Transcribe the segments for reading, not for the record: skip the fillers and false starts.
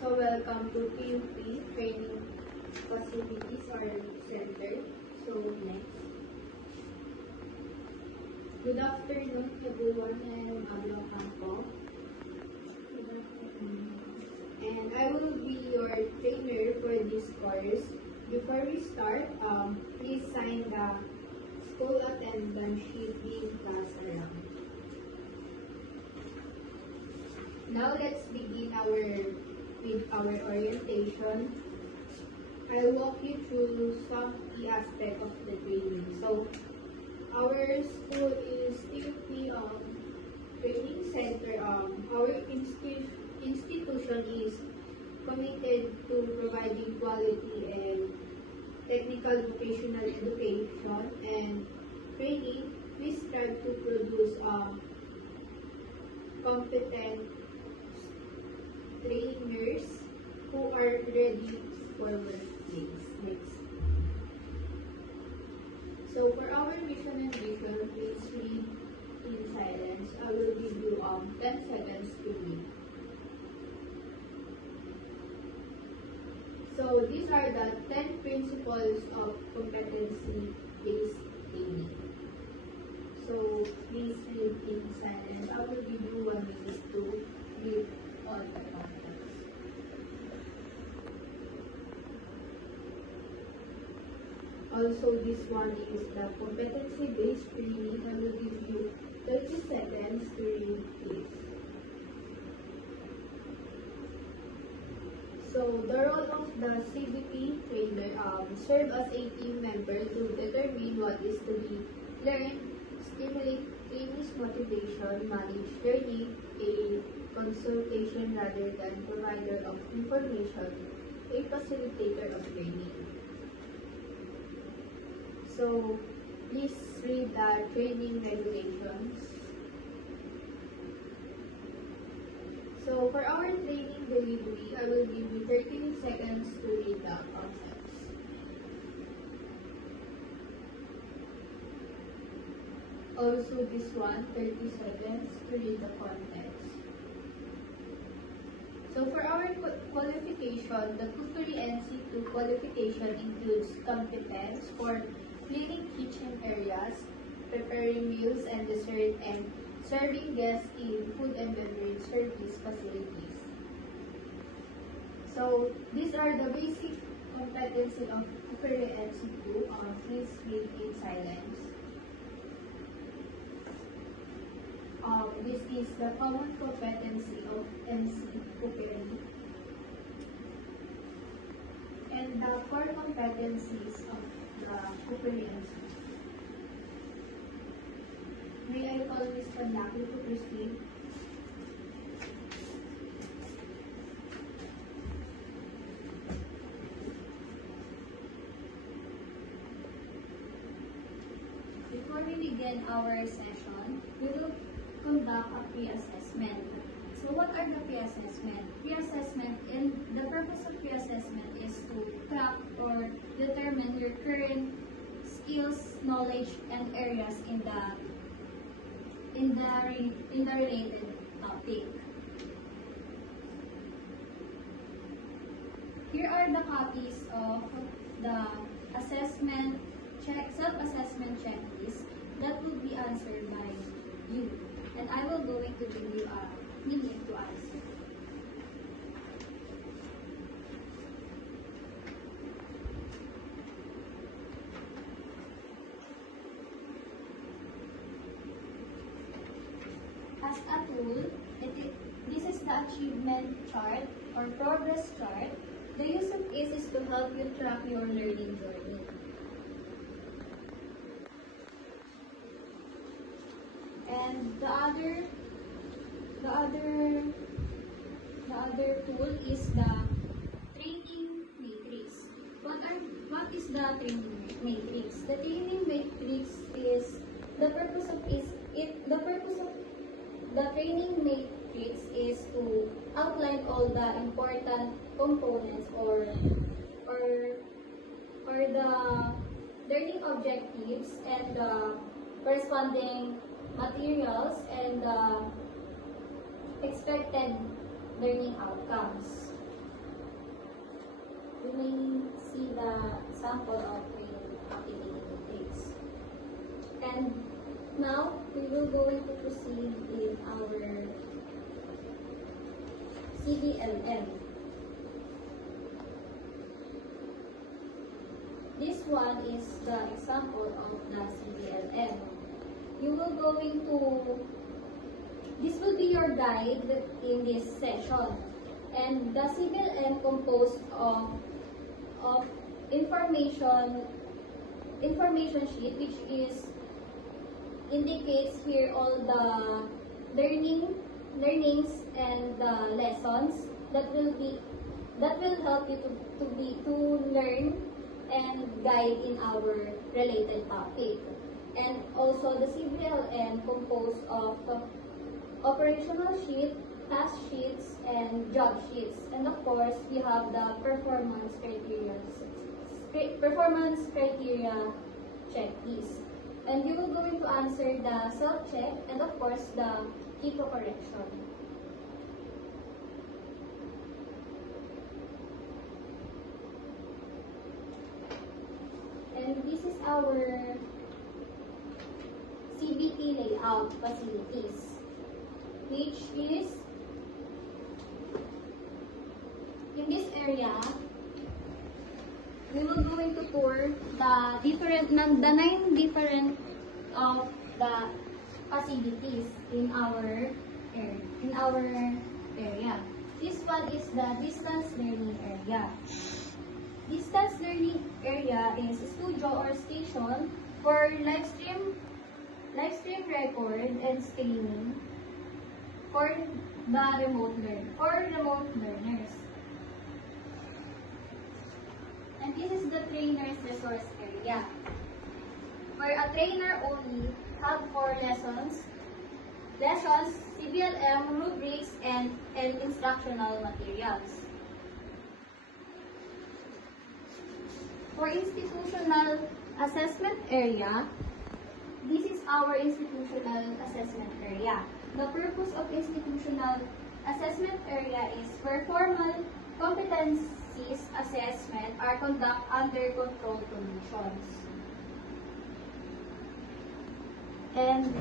So welcome to PUP Training Facilities or Center. So next. Good afternoon everyone, I am Ablo Campo. And I will be your trainer for this course. Before we start, please sign the school attendance sheet in class around. Now let's begin with our orientation. I'll walk you through some key aspects of the training. So, our school is TUP Training Center. Our institution is committed to providing quality and technical vocational education and training. We strive to produce competent trainers who are ready for workplace. Next. So for our mission and vision, please read in silence. I will give you 10 seconds to read. So these are the 10 principles of competency-based training. So please read in silence. I will give you 1 minute to read all the contents. Also, this one is the competency-based training. I will give you 30 seconds to read this. So, the role of the CBT trainer serve as a team member to determine what is to be learned, stimulate trainees' motivation, manage learning, a consultation rather than provider of information, a facilitator of learning. So, please read the training regulations. So, for our training delivery, I will give you 30 seconds to read the concepts. Also, this one, 30 seconds to read the context. So, for our qualification, the Cookery NC2 qualification includes competence for cleaning kitchen areas, preparing meals and dessert, and serving guests in food and beverage service facilities. So, these are the basic competency of Cookery NC2. Please read in silence. This is the common competency of NC Cookery. And the core competencies of the Cookery NC. May I call Ms. Pandaki to proceed? Before we begin our session, we will conduct a pre-assessment. So what are the pre-assessment? Pre-assessment, and the purpose of pre-assessment is to track or determine your current skills, knowledge, and areas in the related topic. Here are the copies of the assessment self-assessment checklist that will be answered by you. And I will going to give you a minute to answer. As a tool, this is the achievement chart or progress chart. The use of it is to help you track your learning journey. And the other tool is the training matrix. What is the training matrix? The training matrix is the purpose of the training matrix is to outline all the important components or the learning objectives and the corresponding materials and expected learning outcomes. example of training activity takes. And now, we will going to proceed in our CBLM. This one is the example of the CBLM. You will going to, this will be your guide in this session. And the CBLM composed of information sheet, which is indicates here all the learnings and the lessons that will help you to learn and guide in our related topic. And also the CBLM composed of operational sheet, task sheets, and job sheets. And of course, we have the performance criteria checklist. And you will going to answer the self-check and of course the keep correction. And this is our CBT layout facilities, which is in this area. We will going to tour the 9 different of the facilities in our area. This one is the distance learning area. Distance learning area is a studio or station for live stream record and streaming for the remote learners. And this is the trainer's resource area, where a trainer only have for lessons, CBLM, rubrics, and instructional materials. For institutional assessment area, this is our institutional assessment area. The purpose of institutional assessment area is where formal competencies assessment are conducted under controlled conditions. And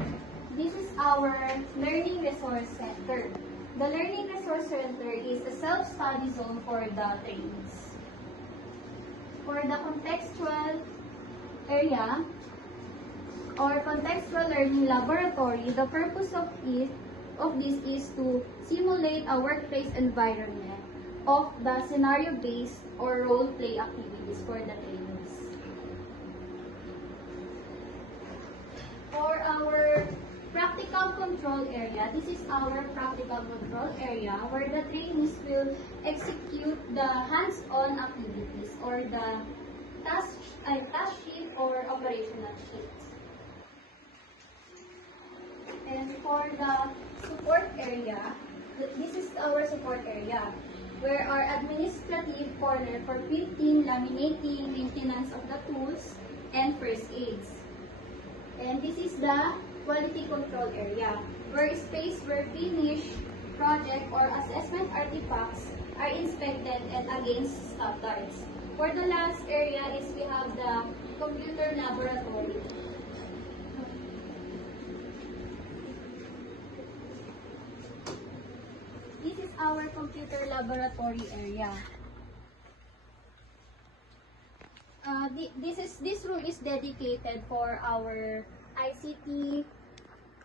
this is our Learning Resource Center. The Learning Resource Center is a self-study zone for the trainees. For the contextual area or contextual learning laboratory, the purpose of this is to simulate a workplace environment of the scenario-based or role-play activities for the trainees. For our practical control area, this is our practical control area where the trainees will execute the hands-on activities or the task sheet or operational sheets. And for the support area, this is our support area, where our administrative corner for printing, laminating, maintenance of the tools, and first aids. And this is the quality control area, where space where finished project or assessment artifacts are inspected and against standards. For the last area is we have the computer laboratory. This is our computer laboratory area. This room is dedicated for our ICT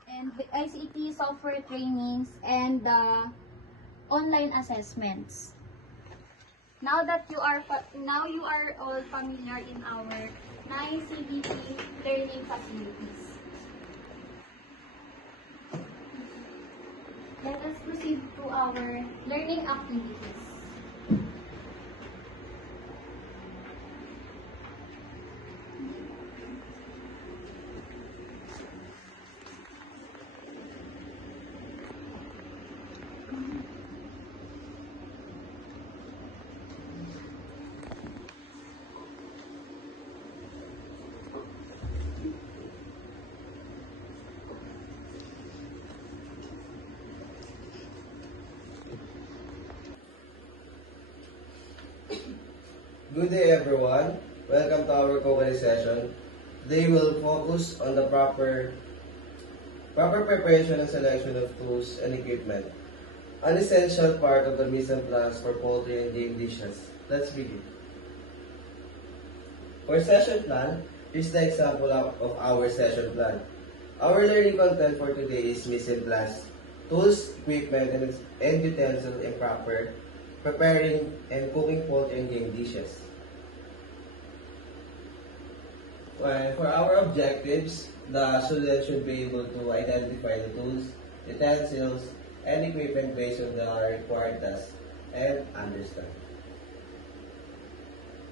and ICT software trainings and online assessments. Now you are all familiar in our 9 CBT learning facilities. Let us proceed to our learning activities. Good day everyone. Welcome to our Kokali session. They will focus on the proper preparation and selection of tools and equipment, an essential part of the mise en place for poultry and game dishes. Let's begin. For session plan, here's the example of our session plan. Our learning content for today is mise en place, tools, equipment, and utensils in proper preparing and cooking poultry and game dishes. For our objectives, the student should be able to identify the tools, utensils, and equipment based on the required tasks and understand.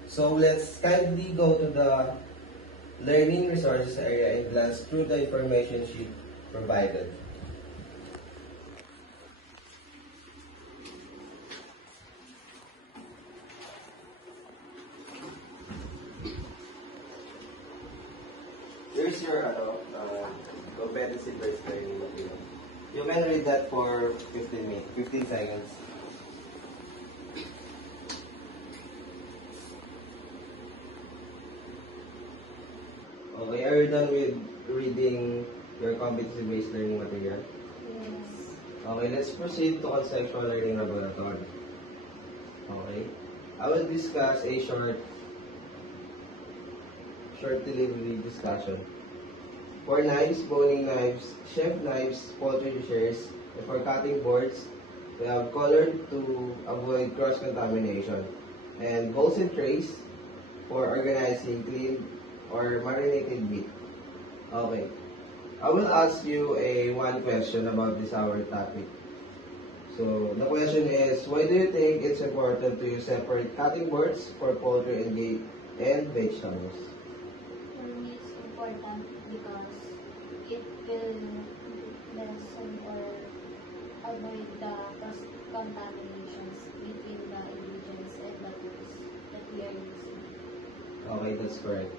So let's kindly go to the learning resources area and glance through the information sheet provided. Here's your competency-based training material. You can read that for 15 seconds. Okay, are you done with reading your competency-based learning material? Yes. Okay, let's proceed to conceptual learning laboratory. Okay, I will discuss a short delivery discussion. For knives, boning knives, chef knives, poultry dishers, and for cutting boards, we have colored to avoid cross-contamination, and bowls and trays for organizing clean or marinated meat. Okay, I will ask you one question about this our topic. So the question is, why do you think it's important to use separate cutting boards for poultry and vegetables? For me, it's important because it will lessen or avoid the contaminations between the ingredients and the tools that we are using. Okay, that's correct.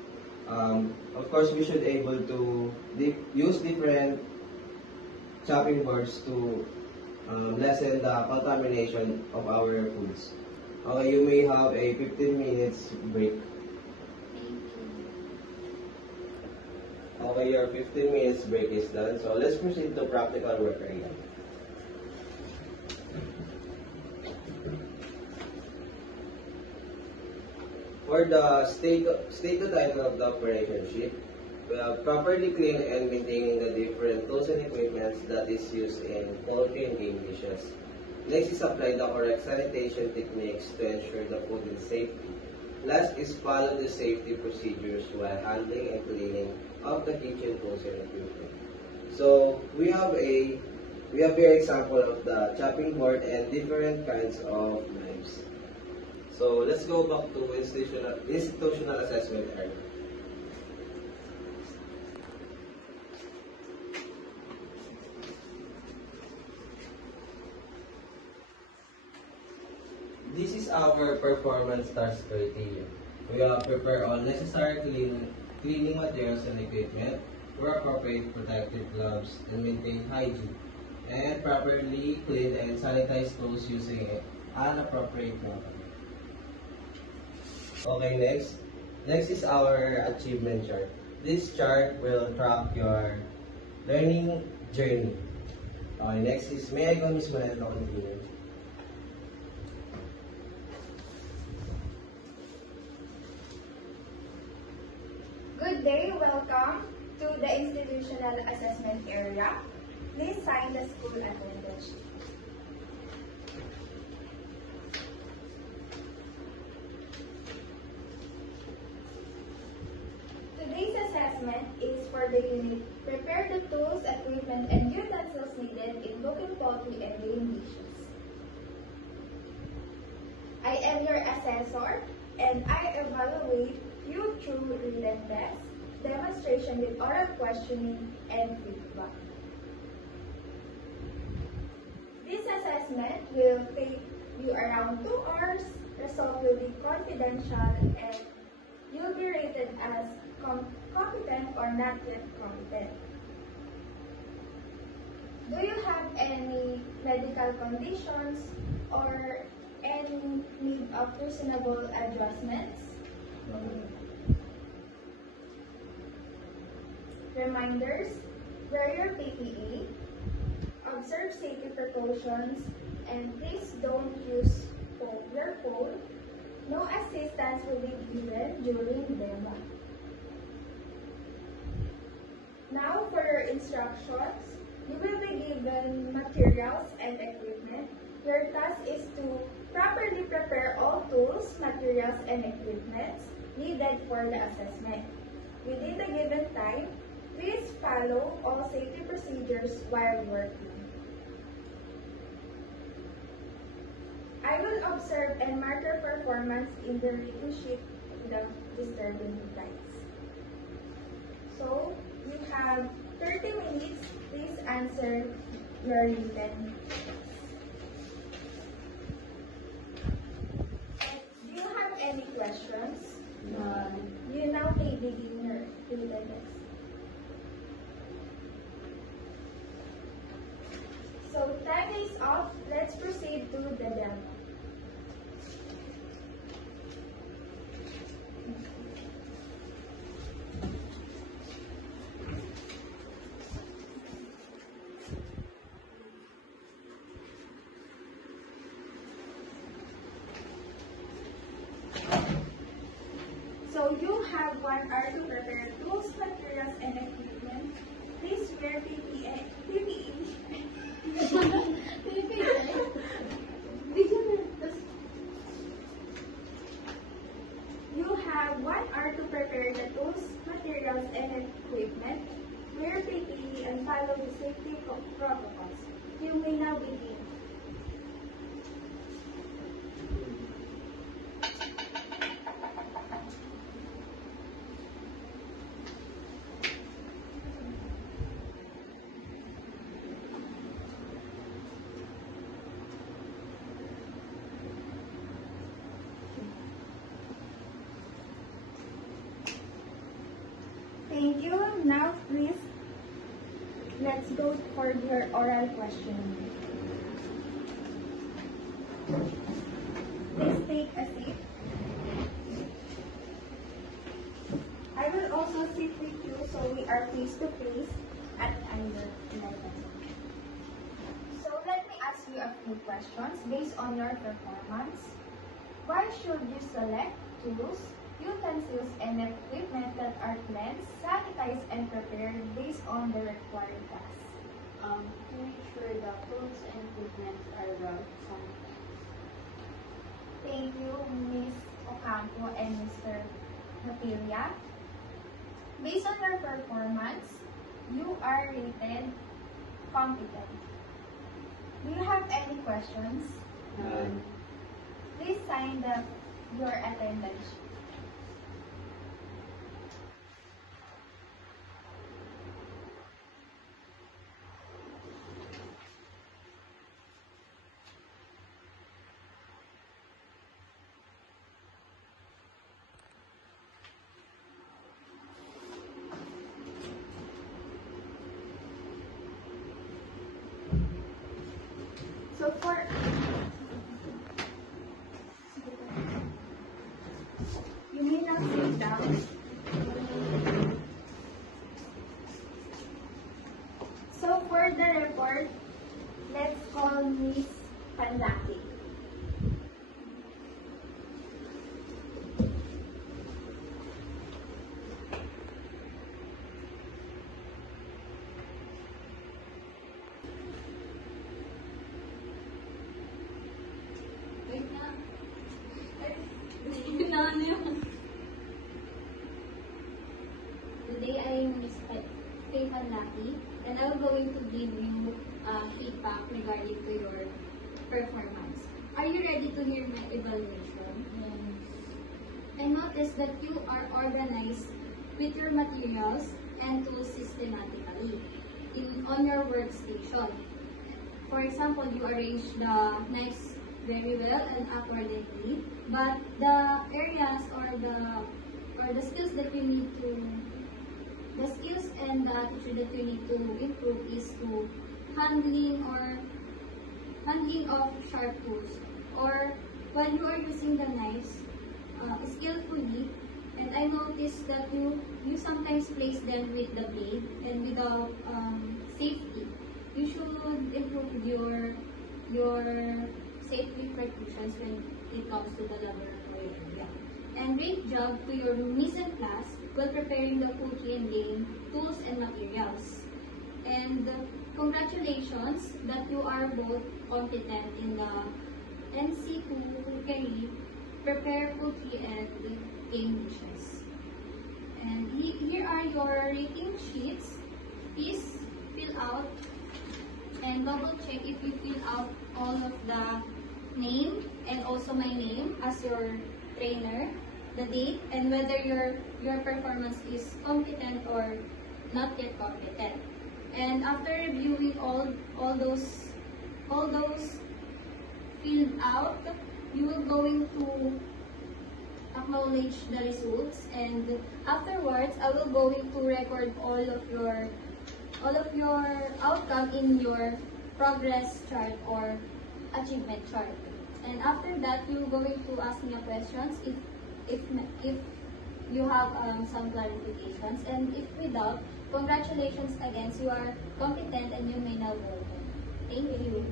Of course, we should able to use different chopping boards to lessen the contamination of our foods. Okay, you may have a 15 minutes break. Thank you. Okay, your 15 minutes break is done. So let's proceed to practical work area. For the state title of the operation sheet, we have properly clean and maintaining the different tools and equipment that is used in poultry and game dishes. Next is apply the correct sanitation techniques to ensure the food is safety. Last is follow the safety procedures while handling and cleaning of the kitchen tools and equipment. So we have here example of the chopping board and different kinds of knives. So let's go back to institutional assessment area. This is our performance task criteria. We have prepared all necessary cleaning materials and equipment, wear appropriate protective gloves, and maintain hygiene, and properly clean and sanitize tools using an appropriate method. Okay, next. Next is our achievement chart. This chart will track your learning journey. Okay, next is, may I go, Ms. Manila, continue? Good day, welcome to the institutional assessment area. Please sign the school attendance sheet. Today's assessment is for the unit Prepare the tools, equipment, and utensils needed in cooking poultry and game dishes. I am your assessor, and I evaluate you through written test, demonstration with oral questioning, and feedback. This assessment will take you around 2 hours. Result will be confidential, and you'll be rated as competent or not yet competent. Do you have any medical conditions or any need of reasonable adjustments? Reminders: wear your PPE, observe safety precautions, and please don't use your phone. No assistance will be given during demo. Now for your instructions, you will be given materials and equipment. Your task is to properly prepare all tools, materials, and equipment needed for the assessment. Within the given time, please follow all safety procedures while working. I will observe and mark your performance in the written sheet without disturbing the slides. So, you have 30 minutes. Please answer your written. Do you have any questions? You now may begin your written test. So, time is up. Let's proceed to the demo. So you have 1 hour to prepare tools, materials, and equipment. Please wear PPE. You have 1 hour to prepare the tools, materials, and equipment. Wear PPE and follow the safety protocols. You may now begin. Thank you. Now, please, let's go for your oral question. Please take a seat. I will also sit with you so we are face to face at either level. So let me ask you a few questions based on your performance. Why should you select tools, utensils, and equipment that are cleansed, sanitized, and prepared based on the required tasks? To make sure the tools and equipment are well sanitized. Thank you, Ms. Ocampo and Mr. Mapilia. Based on your performance, you are rated competent. Do you have any questions? Please sign your attendance sheet. So you may now sit down. So for the report, let's call Miss Panlaki. Wait na. Kailangan na yun. Today I am Miss Faye Panlaki, and I'm going to give you feedback regarding to your performance. Are you ready to hear my evaluation? Yes. I noticed that you are organized with your materials and tools systematically on your workstation. For example, you arrange the knives very well and accordingly, but the areas or the skills that you need to, the skills and the attitude that you need to improve is to handling of sharp tools, or when you are using the knives skillfully, And I noticed that you sometimes place them with the blade and without safety. You should improve your safety precautions when it comes to the laboratory area. And great job to your mise en place while preparing the cookie and game tools and materials. And congratulations that you are both competent in the NC2 cookery, prepare cookie and game dishes. And here are your rating sheets. Please fill out and double check if you fill out all of the name and also my name as your trainer, the date, and whether your performance is competent or not yet competent. And after reviewing all those filled out, you will going to acknowledge the results, and afterwards I will going to record all of your outcome in your progress chart or achievement chart. And after that, you're going to ask me questions if you have some clarifications, and if without, congratulations again, you are competent and you may now go home. Thank you.